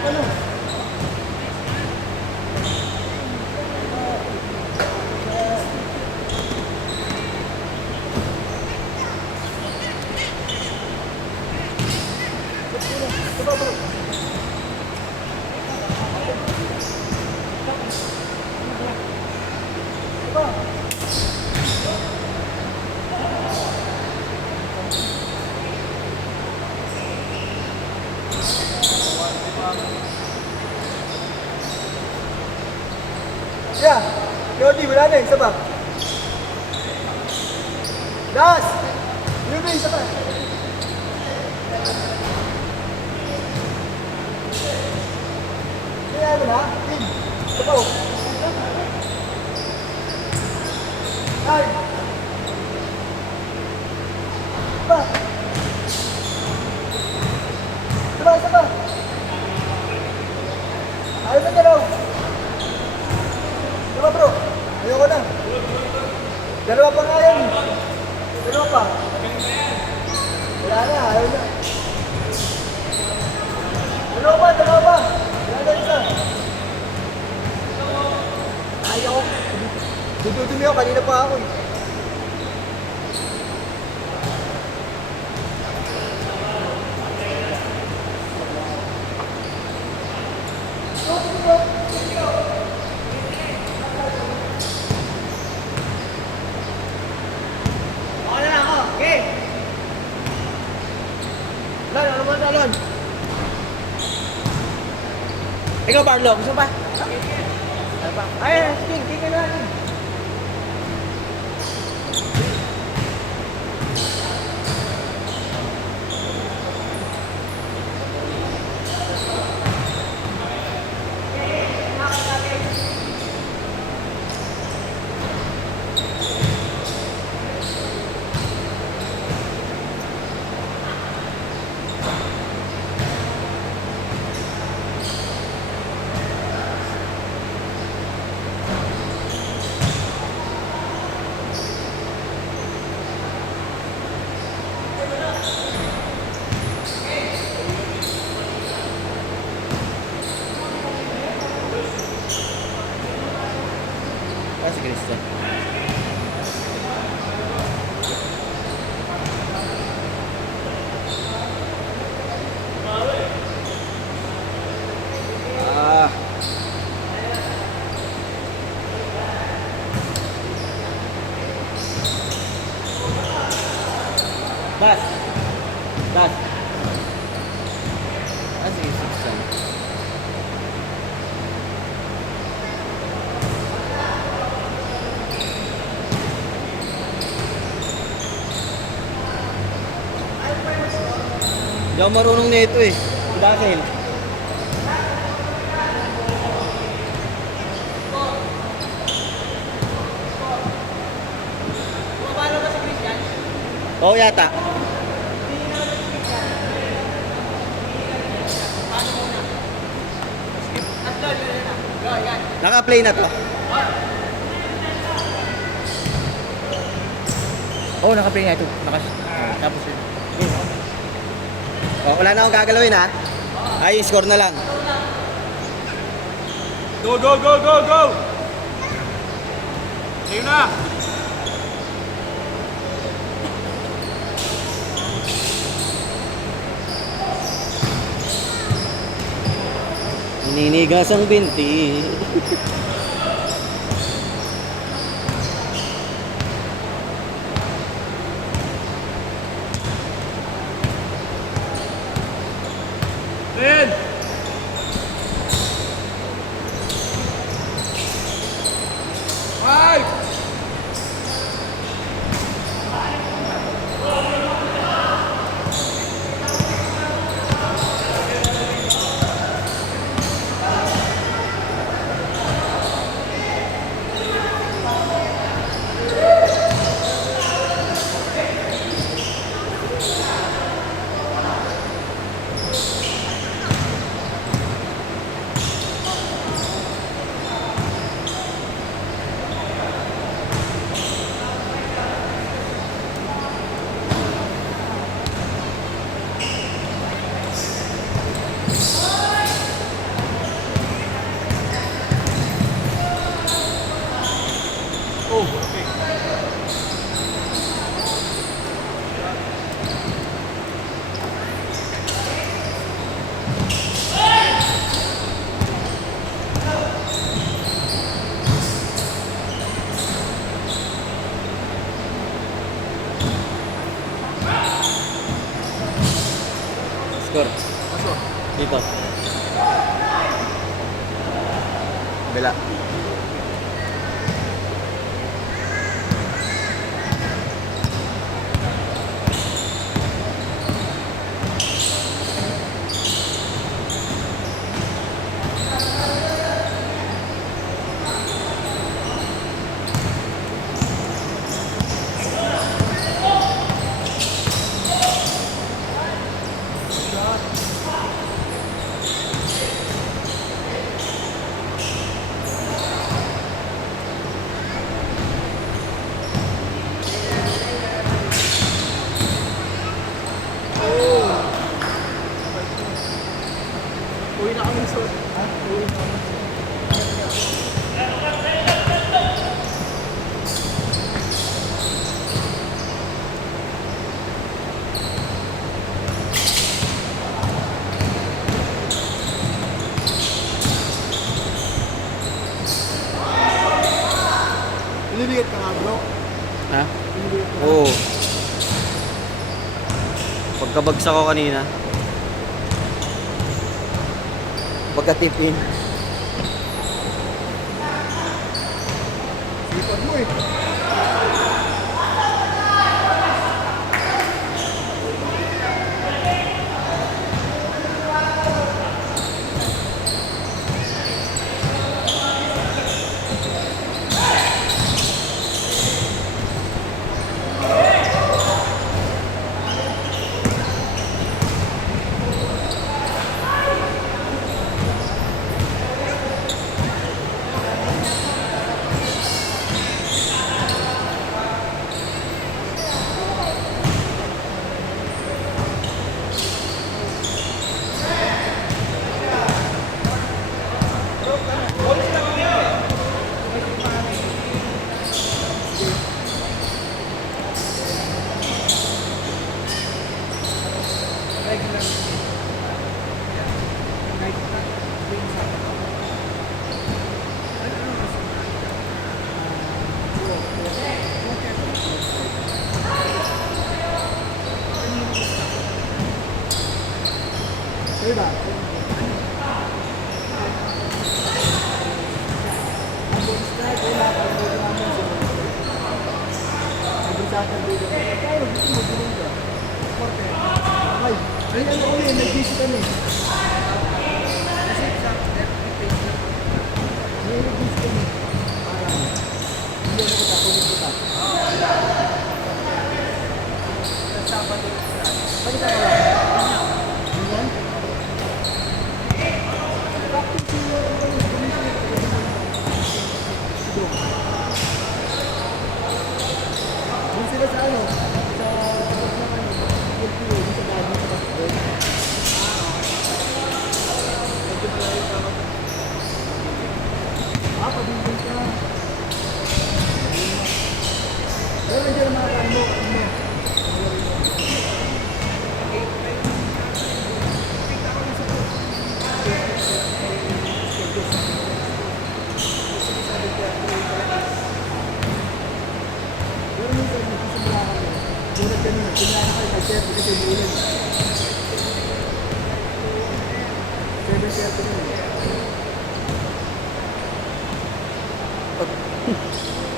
Ano? Coba bro. Coba. Ya, Yodi berani, sabar. Das, Yudi sabar. Ini ada nak, ini, sabar. Hai, sabar. Sabar, sabar. Ayo saja dong. Coba bro, ayoko na. Dalawa pa nga yan. Dalawa pa. Wala na, ayaw na. Dalawa pa, dalawa pa. Wala na isa. Ayaw. Dududumi ako, kanina pa ako eh. Alon. Ikaw, Barlo, gusto pa? Ano pa? Ay, king na natin. Si Cristo. Das. Si Cristo. Hindi ako marunong nito eh. Dahil Pumapalo ba si Christian? Oo yata. Naka-play na to. Oo, naka-play na ito. Tapos yun. Oh, wala na akong gagalawin ha. Ay, score na lang. Go, go, go, go, go! Sa'yo na! Ninigas ang binti. Red! Five! Aso? Dito. Bila. Uwi na kami sa... Ha? Uwi na kami. Ililigit ka nga bro. Ha? Ililigit ka. Oo. Pagkabagsak ko kanina. Pagka-tip-in. Sipag mo eh. Diba? Ang bonus strike, wala pa rin dito namin sa nag-usatan dito. Kaya, gusto mo gulong ka. Korte. Ay, ay ano kami, nag-busy kami. Kasi sa every page na. May nag-busy kami. Parang, hindi ano ko ta, kulit ko ta. Sabado. Bakit ako lang? Ganyan? Doon sila sa ano? Sa LPO, sa bago sa basketball. Medyo malayo pa ako. Pabibig ka. Pero nandiyan ang mga kain mo. Pero minsan, nagsisimula kami. Tulad kanina, sinala kayo kay Chef kasi umulan. 7:30 na.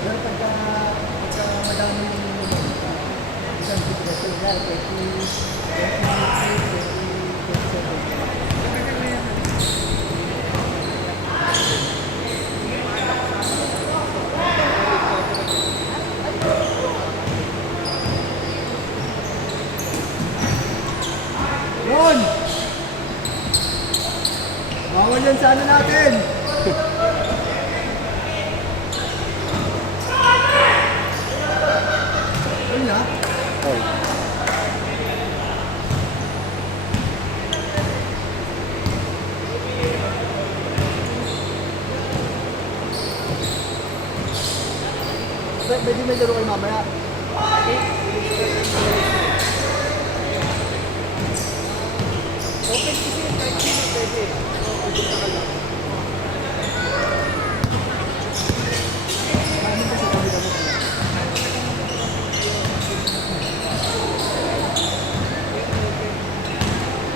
Pero pagka madami yung naman, isang dito na 20, 27. Yun! Bawal yan sa ano natin! Yun na? Oh. Pwede may laro kayo mamaya. Open kasi kahit sino pwede. Pupunta ka lang. Maraming kasi kami na mo.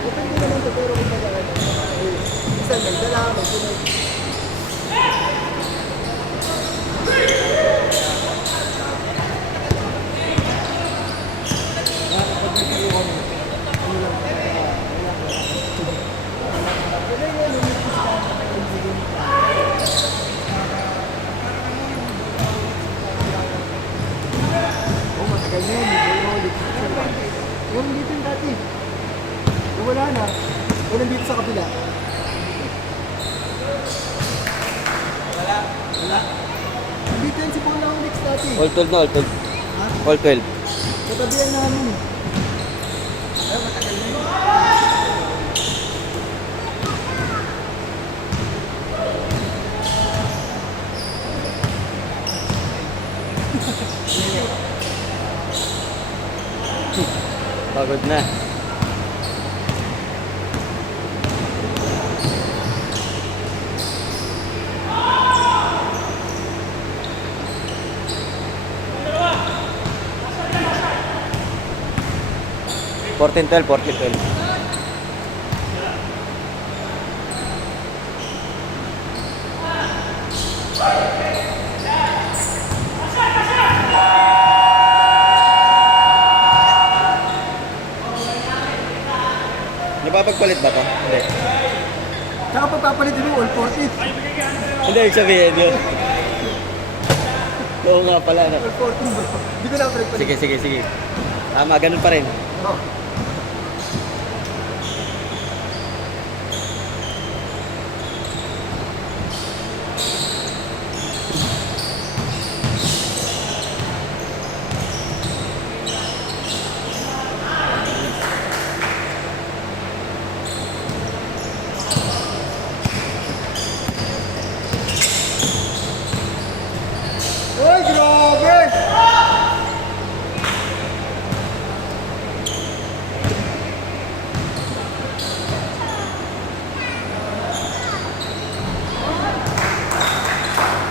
Open ko naman naman ito, pero kung baga ano, minsan may dala, may sunod. Kapag may kayo kami, ano lang, wala yun, lumipis ka, nagsigin ka. Oo, matagal na yun, hindi ulit. Yung dito yung dati. Yung wala na, yung nandito sa kabila. Wala. Dito yung si Panglang next dati. All 12 na, all 12. Ha? All 12. Katabihan namin. Ay, matagal na yun. Pagod na. Fourteen 12, 14-12. Napapagpalit ba to? Hindi. Saka pagpapalit mo, all 40. Hindi, ibig sabihin yun. Oo nga pala. No? All 40 bro. Hindi ko na palit. Sige, sige, sige. Tama, ganun pa rin. Oh. Uy, grabe!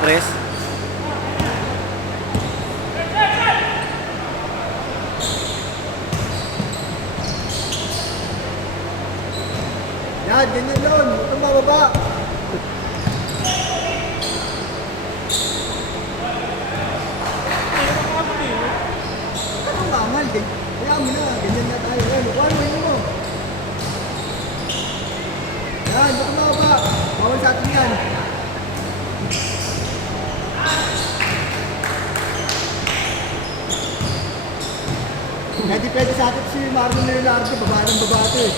Tres. Yan, ganyan nun. Huwag kang bababa. Ang bangal. Kaya mo na. Ganyan na tayo. Yan, ano mo? Yan, huwag kang bababa. Bawal sa atin yan. Hindi pwede sa atin si Marlon Leonardo. Baba ng baba ito eh.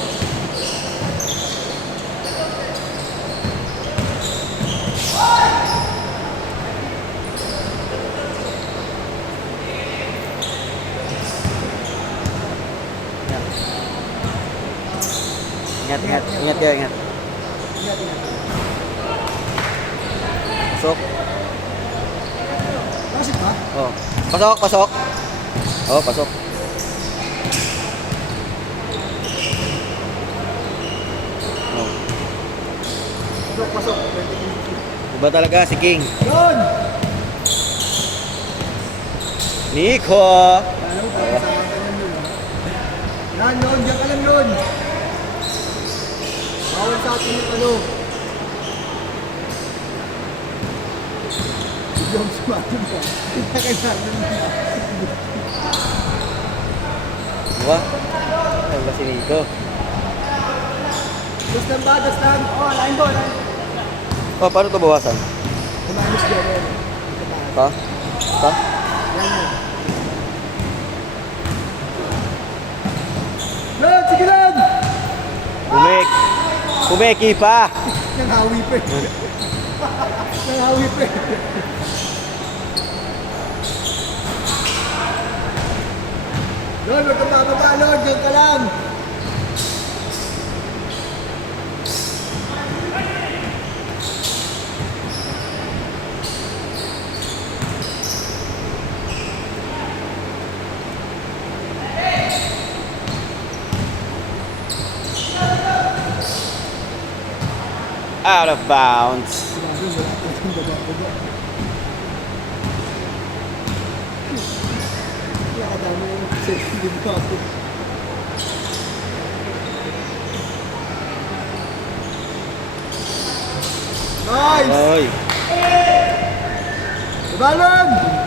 Ingat, ingat. Ingat kayo, ingat. Pasok. Bakit ba? Oh. Pasok, pasok. Oh, pasok. Oh. Pasok, pasok. Iba talaga si King. Yun! Nico! Alam mo, parang sa akin yan yun. Yan, yun. Diyan ka lang yun. Bawal sa atin yung ano. Biglang sumatin ka. Kailangan mo. Diba? Ano ba si Nico? Dastan ba? Dastan? Oh, line ball. Oh, paano ito bawasan? Kumanis dyan yun. Ha? Ha? Yan yun. Lord, sige lang! Kumeki pa! Nanghawi pa eh. Nanghawi pa eh. Lord, huwag kang bababa, Lord. Diyan ka lang. Out of bounds. Sinabi, wala pa itong baba-baba. Kaya kadami yung safety dito ako. Nice! Oy. Balon!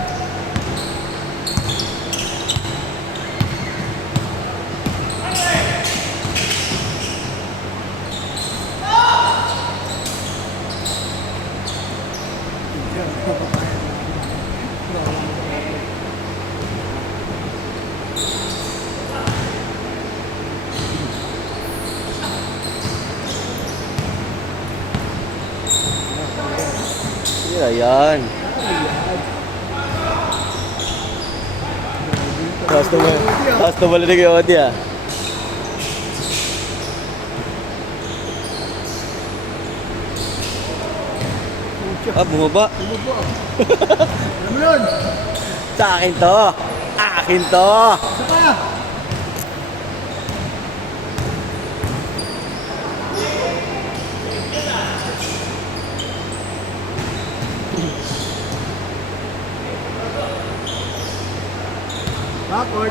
Ayan. Tapos tumalik yung Odi ah. Ah, bumaba. Alam mo yun? Sa akin to. Akin to. Isa pa! Backward.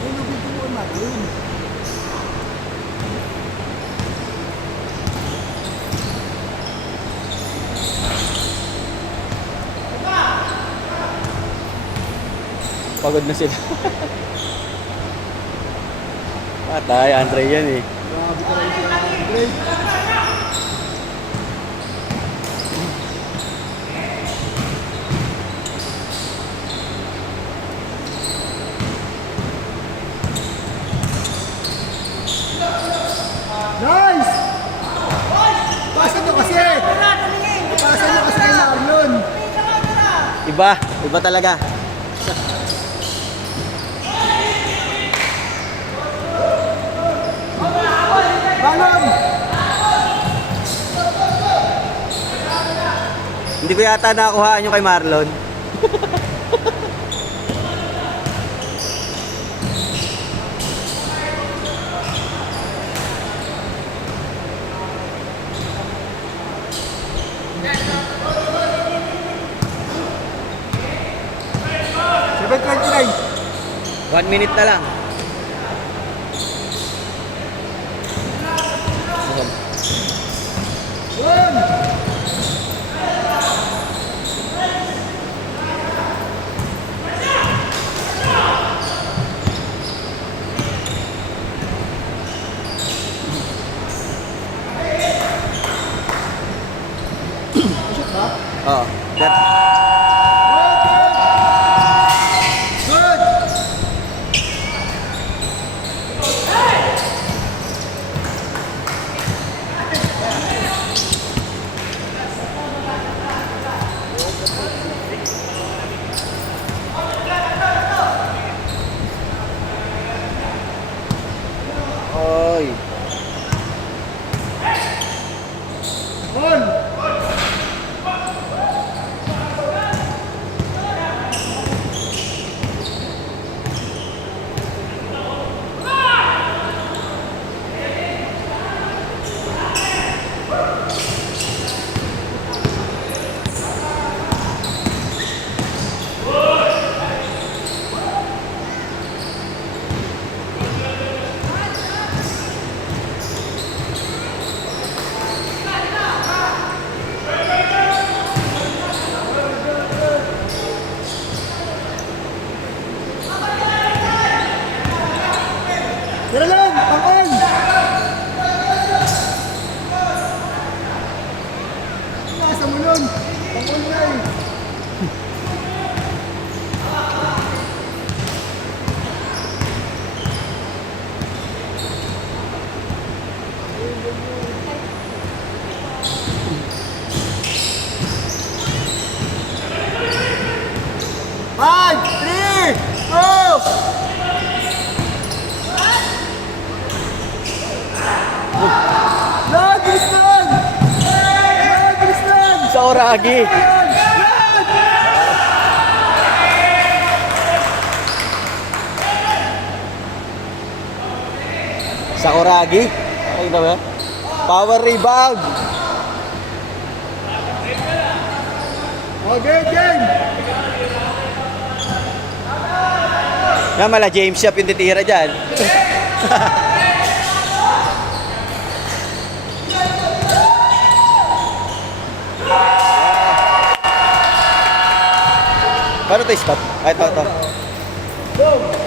Ay, lubig mo ang maroon. Pagod na sila. Patay, Andre yan eh. Grabe ka rin siya. Great. Nice! Pasan nyo kasi! Pasan nyo kasi kay Marlon! Iba, iba talaga. Balon! Hindi ko yata nakuhaan yung kay Marlon. $7.29. 1 minute na lang. One! Shoot ba? Oo. That, Good! oy. Ball! Tira lang! Pang-on! Nasa mo nun! Pang-on na eh! Five, three, two! Yan! Bilis lang! Yan! Bilis lang! Sa Oragi. Yan! Yan! Sa Oragi. Ay, na ba? Power rebound. Okay, game! Yan mala, James Yap yung titira dyan. Paano to stop? Ay, ito. Go!